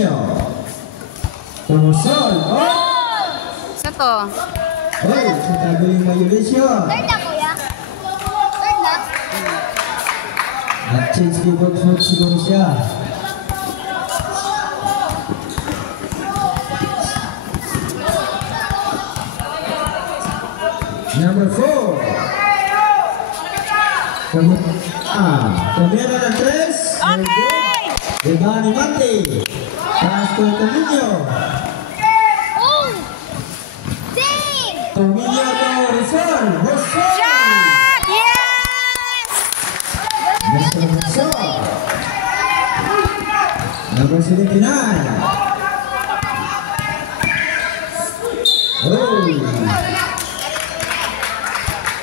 Tominyo. Tumusol. Oh! Isa to. Hoy, sa tabiling violation. Third na, kuya. Third na. At change keyboard foot siguro siya. Number 4. Tumira ng 3. Okay! Diba ni Mante. Pass to Tominyo. Oh! Ding! Tominyo to Rizal. Shot! Yes! Rizal. Number 79. Oh!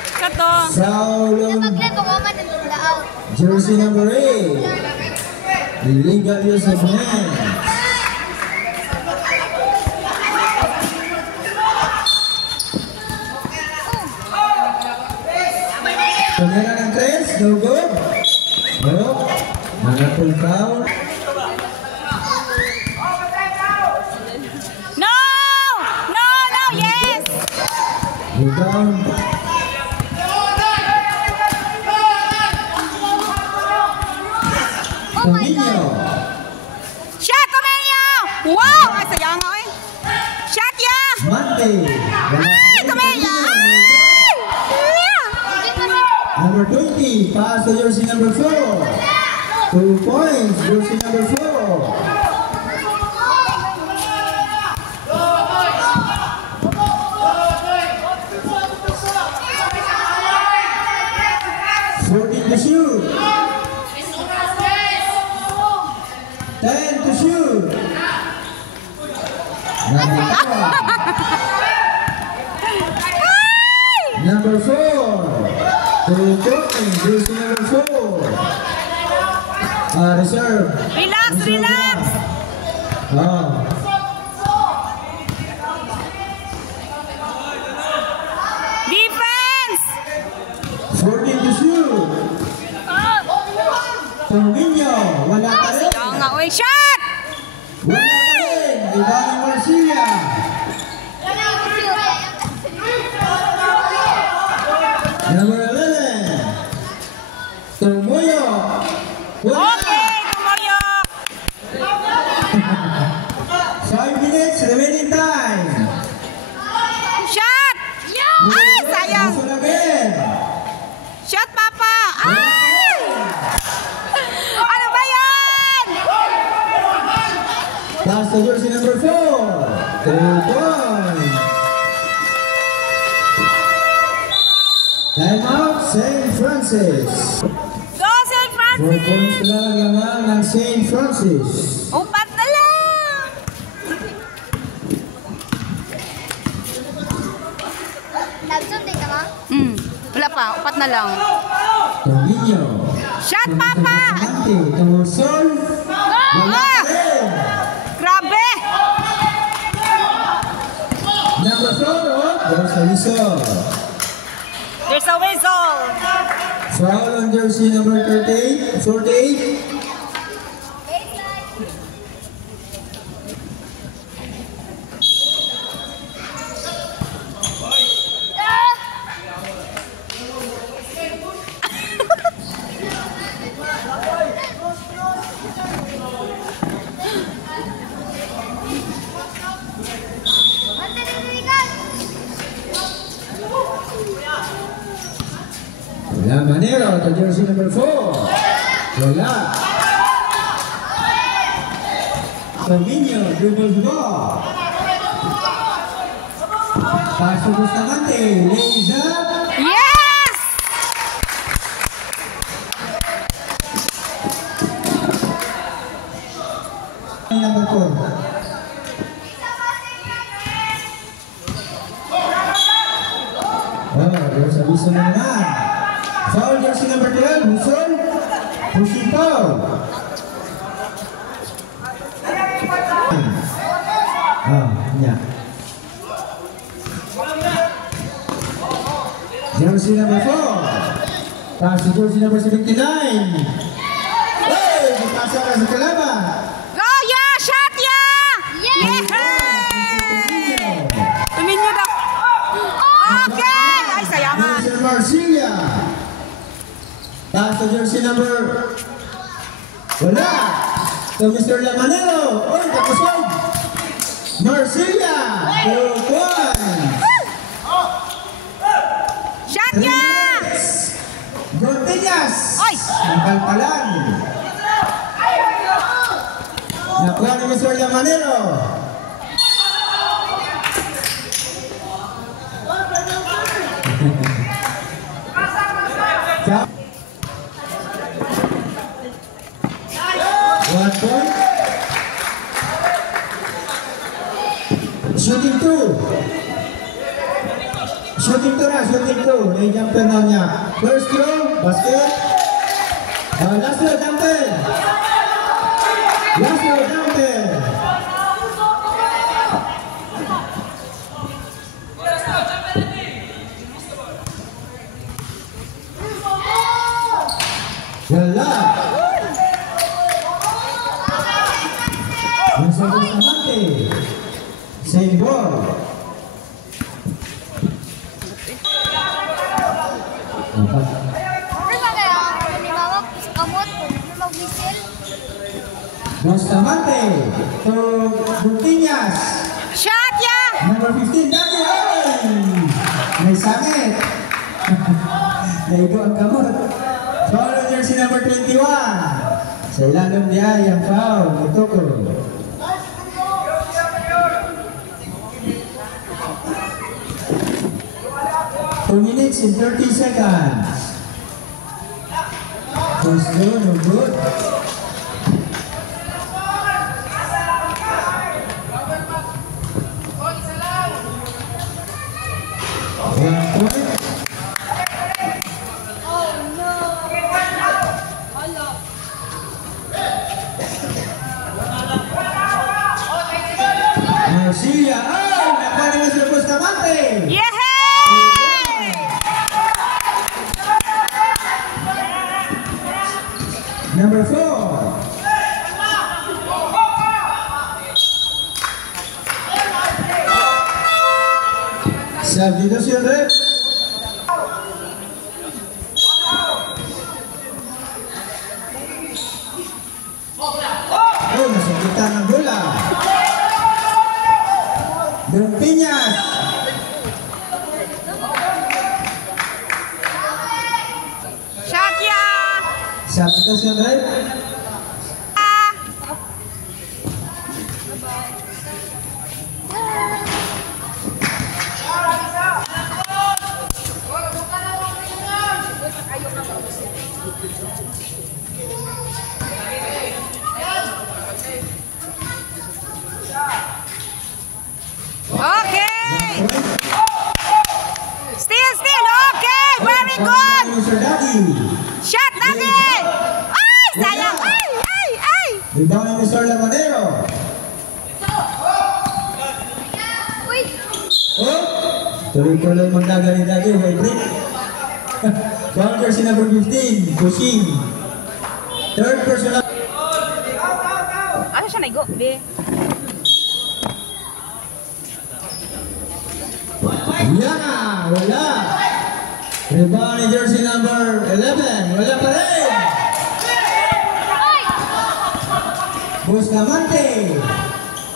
Isa to. Saulon. Napagleto ko man ng out. Jersey number 8. Illegal use of hands. Tumira ng 3. No good. No. Mga full foul. No! No! No! Yes! Rebound. Oh my Tominyo. God! Shot, Tominyo! Wow! Ay, sayang ako eh. Shot ya! Mante. Ay, Tominyo! Ay! Number 20. Pass to jersey number 4. 2 points. Jersey number 4. To shoot. 10 to shoot. Number 4. To point. Jersey number 4. Reserve. Relax, relax! Defense! 14 to shoot. Tominyo. Wala pa rin. Sayang nga, oy. Shot! Wala pa rin. Ibang Marcia. Number 11. Tomoyo. Wala. Okay, Tomoyo! 5 minutes remaining time. Shot! Ay, sayang! Listen again. Shot, Papa! Ay! Ano ba yan? Pass to jersey number 4. 2 points. Time out, St. Francis. Go, St. 4 points Francis! lang naman ng St. Francis. Upat na lang! Nagsunday ka ba? Wala pa. Upat na lang. Tominyo. Shot, Papa! Mante. Tumusol. Wala Ah! pa rin. Grabe! Number 4. There's a whistle. There's a whistle! Foul on jersey number 48. 48. Wala Manero to jersey number 4. Wala. Tominyo, dribbles the ball. Pass to Bustamante, lays up. Yes! Number 4. There's a whistle na naman. Foul jersey number 12, whistle. Pushing foul. Yeah. Jersey number 4. Pass to jersey number 79. Hey! Pasa ka sa kalaban. Go, ya! Shot, ya! Marcilia. Pass to jersey number... Wala. To Mr. Lamanero. Oy, kapusog. Marcilia. 2 points. Shot niya! Gontiñas. Oy! Nakalpalan. Nakuha ni Mr. Lamanero. One point. Shooting 2. Shooting 2 na, shooting 2. May jumper na niya. First throw, basket. Last throw, jumper. Last throw, jumper. Wala. Nasa Bustamante. Same ball. Ano kaya? Halimbawa, kamot, mag-whistle. Bustamante to Gontiñas. Shot niya! Number 15, Dani. May sangit. Naigo ang kamot. Foul on jersey number 21. Sa ilalim niya yung foul. Ito ko. 2 minutes and 30 seconds. First goal, no good. One point. Marcilia. Oh, nakuha ni Mr. Bustamante. Yehey! Number 4. Substitution rep. Oh, nasakitan ng bola. Gontiñas. Shot niya! Substitution rep. Okay! Still, okay! Very good! Mr. Daddy. Shot lagi! Ay, sayang! Ay! Rebound ni Mr. Lamanero. Wait! Oh, tuloy-tuloy magdaga ni Daddy. May break. Foul jersey number 15, pushing. Third personal. Ano siya naigo? Be. Yan na, wala. Rebound ni jersey number 11, wala pa rin. Bustamante.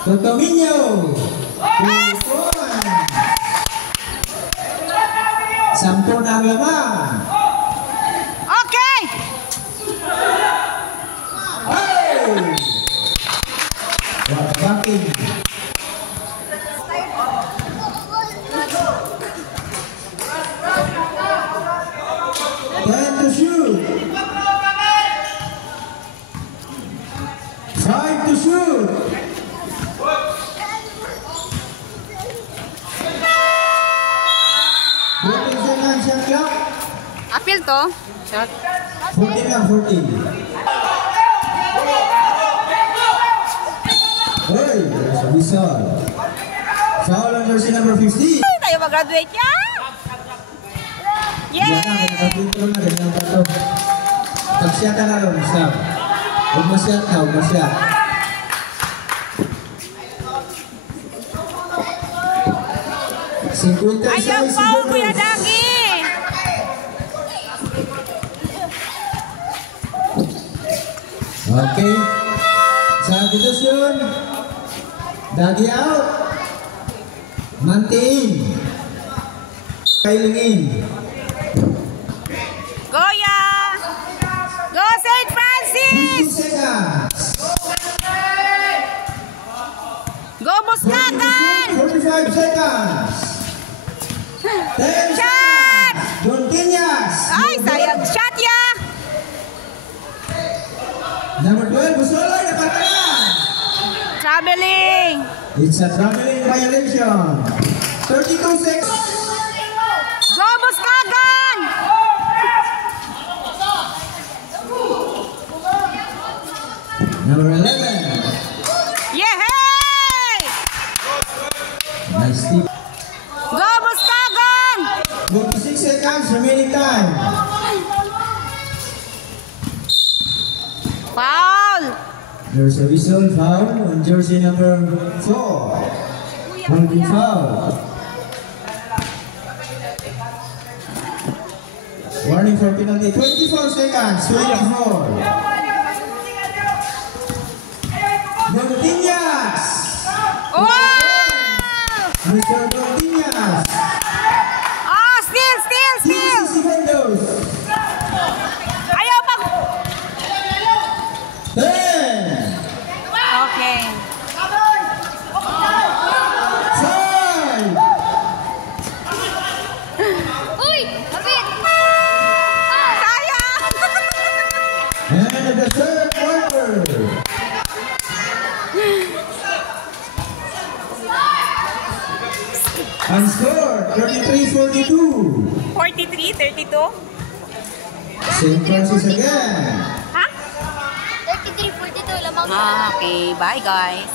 Totominyo. 2 points. 10 na ang laman. Okay! Hey! Backing. Time to shoot. 5 to shoot. Shot clock. Appeal to. Shot. 14 lang, 14. Hoy, sa Bison. Foul on jersey number 15. Ay, tayo mag-graduate niya! Yan na, Yay! pinaka-filtro na rin ang pato. Pag-shot na rin, stop. Huwag ma-shot na, huwag ma-shot. Ayaw, foul, Kuya Dagi! Okay. Substitution. Dagi out. Mantiin. Kailingin. Goya! Go St. 2 Francis! seconds. Go Buscagan! 45 seconds. 10 Shot! seconds. Dontinyas. Ay, sayang shot ya! Number 12, Busoloy, nakatayan. Traveling! It's a traveling violation. 32 seconds. Go Buscagan! Number 11. Yehey! Nice tip. Go Buscagan! 46 seconds remaining time. Foul! There's a whistle foul on jersey number 4. Holding foul. Warning for penalty. 24 seconds. 24. Dontinyas. Wow! Mr. Dontinyas. Oh, still! 60 seconds. Ayaw pag... 10. Okay. 5. Uy! Kapit! Sayang! And the third quarter. And score 33-42. 43, 32? St. Francis again. Ha? 33-42 lamang. Ah, okay. Bye, guys.